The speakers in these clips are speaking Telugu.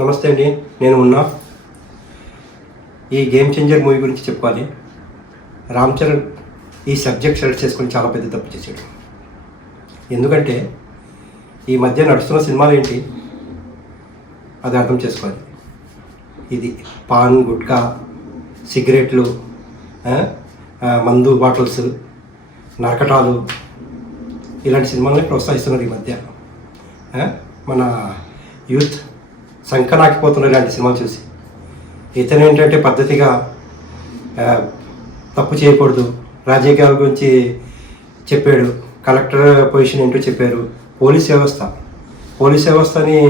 నమస్తే అండి, నేను ఉన్నా. ఈ గేమ్ చేంజర్ మూవీ గురించి చెప్పాలి. రామ్ చరణ్ ఈ సబ్జెక్ట్ సెలెక్ట్ చేసుకొని చాలా పెద్ద తప్పు చేశాడు. ఎందుకంటే ఈ మధ్య నడుస్తున్న సినిమాలు ఏంటి అది అర్థం చేసుకోవాలి. ఇది పాన్, గుట్కా, సిగరెట్లు, మందు బాటిల్స్, నరకటాలు, ఇలాంటి సినిమాలని ప్రోత్సహిస్తున్నారు ఈ మధ్య. మన యూత్ సంకనాకిపోతున్నారు ఇలాంటి సినిమాలు చూసి. ఇతను ఏంటంటే పద్ధతిగా తప్పు చేయకూడదు, రాజకీయాల గురించి చెప్పాడు, కలెక్టర్ పొజిషన్ ఏంటో చెప్పారు, పోలీస్ వ్యవస్థని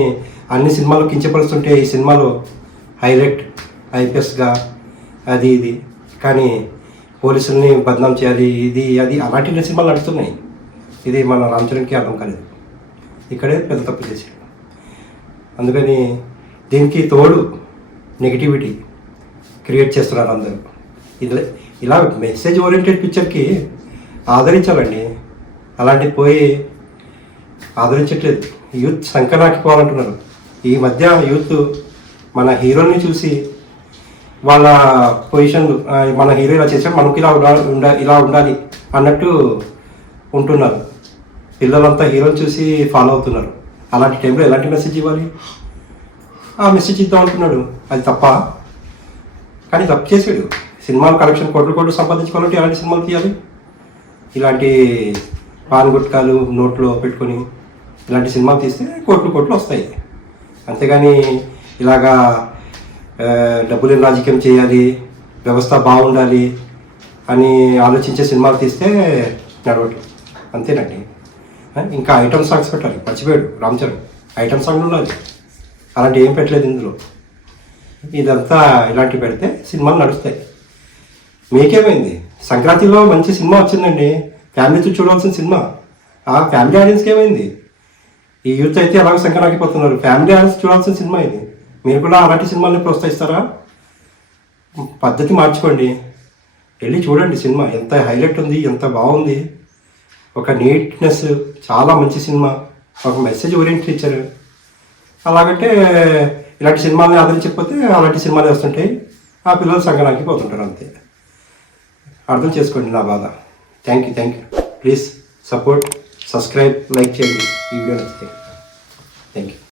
అన్ని సినిమాలు కించపరుస్తుంటే ఈ సినిమాలో హైలైట్ ఐపీఎస్గా అది ఇది, కానీ పోలీసుల్ని బదనాం చేయాలి, ఇది అది, అలాంటి సినిమాలు నడుస్తున్నాయి. ఇది మన రామ్ చరణ్కి అర్థం కాలేదు. ఇక్కడే పెద్ద తప్పు చేశాడు. అందుకని దీనికి తోడు నెగిటివిటీ క్రియేట్ చేస్తున్నారు అందరూ. ఇలా మెసేజ్ ఓరియంటెడ్ పిక్చర్కి ఆదరించాలండి. అలాంటివి పోయి ఆదరించట్లేదు. యూత్ సంకనాకిపోవాలంటున్నారు. ఈ మధ్య యూత్ మన హీరోని చూసి వాళ్ళ పొజిషన్, మన హీరో ఇలా చేసాడు, మనకి ఇలా ఉండాలి అన్నట్టు ఉంటున్నారు. పిల్లలంతా హీరోని చూసి ఫాలో అవుతున్నారు. అలాంటి టైంలో ఎలాంటి మెసేజ్ ఇవ్వాలి? ఆ మెసేజ్ ఇద్దాం అంటున్నాడు. అది తప్ప? కానీ తప్పు చేసాడు. సినిమాలు కలెక్షన్ కోట్లు సంపాదించుకోవాలంటే ఎలాంటి సినిమాలు తీయాలి? ఇలాంటి పాన్ గుట్కాలు నోట్లో పెట్టుకొని ఇలాంటి సినిమాలు తీస్తే కోట్లు వస్తాయి. అంతేగాని ఇలాగా డబ్బులేని రాజకీయం చేయాలి, వ్యవస్థ బాగుండాలి అని ఆలోచించే సినిమాలు తీస్తే నడవట్లేదు. అంతేనండి. ఇంకా ఐటమ్ సాంగ్స్ పెట్టాలి. మర్చిపోయాడు రామ్ చరణ్. ఐటమ్ సాంగ్లు ఉండాలి. అలాంటి ఏం పెట్టలేదు ఇందులో. ఇదంతా ఇలాంటివి పెడితే సినిమాలు నడుస్తాయి. మీకేమైంది? సంక్రాంతిలో మంచి సినిమా వచ్చిందండి, ఫ్యామిలీతో చూడవలసిన సినిమా. ఆ ఫ్యామిలీ ఆడియన్స్కి ఏమైంది? ఈ యూత్ అయితే ఎలాగో సంక్రాంతిపోతున్నారు. ఫ్యామిలీ ఆడియన్స్ చూడాల్సిన సినిమా ఇది. మీరు కూడా అలాంటి సినిమాల్ని ప్రోత్సహిస్తారా? పద్ధతి మార్చుకోండి. వెళ్ళి చూడండి సినిమా. ఎంత హైలైట్ ఉంది, ఎంత బాగుంది, ఒక నీట్నెస్, చాలా మంచి సినిమా, ఒక మెసేజ్ ఓరియంటెడ్ ఇచ్చారు. అలాగంటే ఇలాంటి సినిమాలని ఆదరించకపోతే అలాంటి సినిమాలు వస్తుంటాయి. ఆ పిల్లలు సంగనానికి పోతుంటారు. అంతే. అర్థం చేసుకోండి నా బాధ. Thank you. Please support, subscribe, like చేయండి ఈ వీడియో నచ్చితే. Thank you.